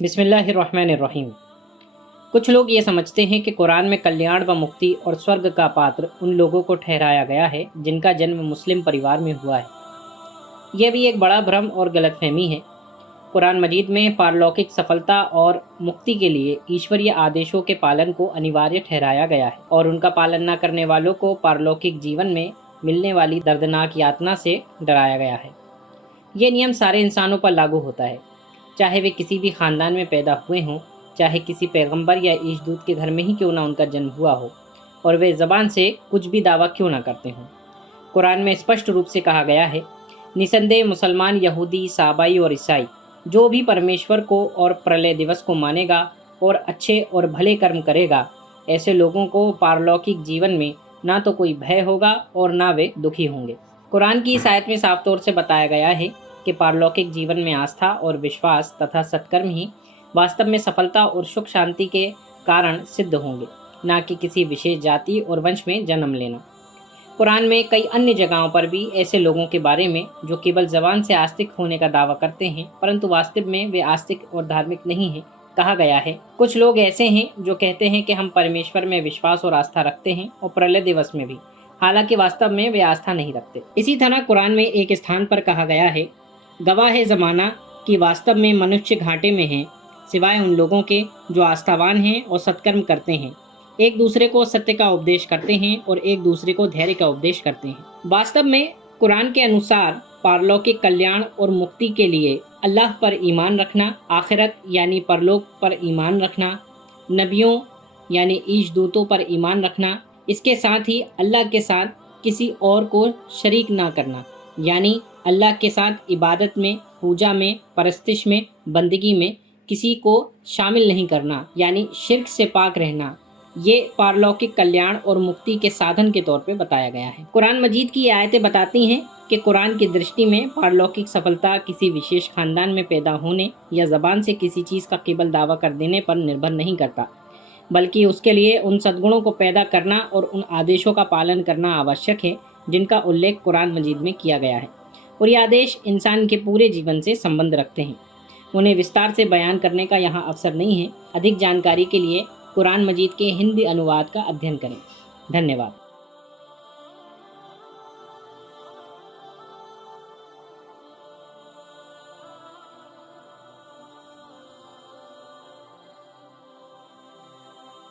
बिस्मिल्लाहिर्रहमानिर्रहीम। कुछ लोग ये समझते हैं कि कुरान में कल्याण व मुक्ति और स्वर्ग का पात्र उन लोगों को ठहराया गया है जिनका जन्म मुस्लिम परिवार में हुआ है। यह भी एक बड़ा भ्रम और गलतफहमी है। कुरान मजीद में पारलौकिक सफलता और मुक्ति के लिए ईश्वरीय आदेशों के पालन को अनिवार्य ठहराया गया है और उनका पालन न करने वालों को पारलौकिक जीवन में मिलने वाली दर्दनाक यातना से डराया गया है। ये नियम सारे इंसानों पर लागू होता है, चाहे वे किसी भी ख़ानदान में पैदा हुए हों, चाहे किसी पैगंबर या ईशदूत के घर में ही क्यों ना उनका जन्म हुआ हो और वे ज़बान से कुछ भी दावा क्यों ना करते हों। कुरान में स्पष्ट रूप से कहा गया है, निसंदेह मुसलमान, यहूदी, साबाई और ईसाई जो भी परमेश्वर को और प्रलय दिवस को मानेगा और अच्छे और भले कर्म करेगा, ऐसे लोगों को पारलौकिक जीवन में ना तो कोई भय होगा और ना वे दुखी होंगे। कुरान की इस आयत में साफ तौर से बताया गया है कि पारलौकिक जीवन में आस्था और विश्वास तथा सत्कर्म ही वास्तव में सफलता और सुख शांति के कारण सिद्ध होंगे, ना कि किसी विशेष जाति और वंश में जन्म लेना। कुरान में कई अन्य जगहों पर भी ऐसे लोगों के बारे में जो केवल ज़बान से आस्तिक होने का दावा करते हैं परंतु वास्तव में वे आस्तिक और धार्मिक नहीं हैं, कहा गया है, कुछ लोग ऐसे हैं जो कहते हैं कि हम परमेश्वर में विश्वास और आस्था रखते हैं और प्रलय दिवस में भी, हालांकि वास्तव में वे आस्था नहीं रखते। इसी तरह कुरान में एक स्थान पर कहा गया है, गवाह है ज़माना कि वास्तव में मनुष्य घाटे में हैं, सिवाय उन लोगों के जो आस्थावान हैं और सत्कर्म करते हैं, एक दूसरे को सत्य का उपदेश करते हैं और एक दूसरे को धैर्य का उपदेश करते हैं। वास्तव में कुरान के अनुसार पारलौकिक कल्याण और मुक्ति के लिए अल्लाह पर ईमान रखना, आखिरत यानी परलोक पर ईमान रखना, नबियों यानी ईशदूतों पर ईमान रखना, इसके साथ ही अल्लाह के साथ किसी और को शरीक ना करना, यानी अल्लाह के साथ इबादत में, पूजा में, परस्तिश में, बंदगी में किसी को शामिल नहीं करना, यानी शिर्क से पाक रहना, ये पारलौकिक कल्याण और मुक्ति के साधन के तौर पे बताया गया है। कुरान मजीद की आयतें बताती हैं कि कुरान की दृष्टि में पारलौकिक सफलता किसी विशेष खानदान में पैदा होने या ज़बान से किसी चीज़ का केवल दावा कर देने पर निर्भर नहीं करता, बल्कि उसके लिए उन सद्गुणों को पैदा करना और उन आदेशों का पालन करना आवश्यक है जिनका उल्लेख कुरान मजीद में किया गया है। और ये आदेश इंसान के पूरे जीवन से संबंध रखते हैं। उन्हें विस्तार से बयान करने का यहाँ अवसर नहीं है। अधिक जानकारी के लिए कुरान मजीद के हिंदी अनुवाद का अध्ययन करें। धन्यवाद।